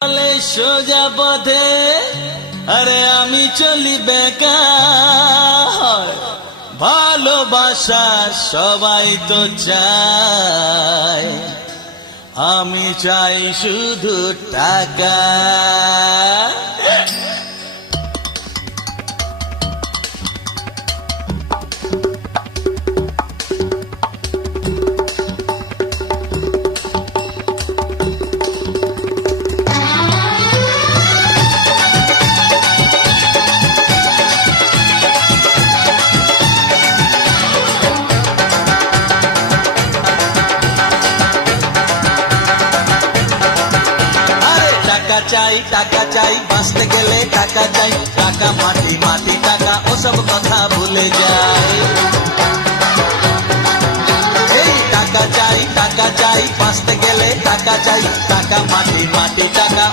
বলে সোজা পথে আরে আমি চলি বেকার, ভালোবাসা সবাই তো চায়, আমি চাই শুধু টাকা। টাকা চাই বাঁচতে গেলে টাকা চাই, টাকা মাটি মাটি টাকা ওসব কথা ভুলে যাই। এই টাকা চাই বাঁচতে গেলে টাকা চাই, টাকা মাটি মাটি টাকা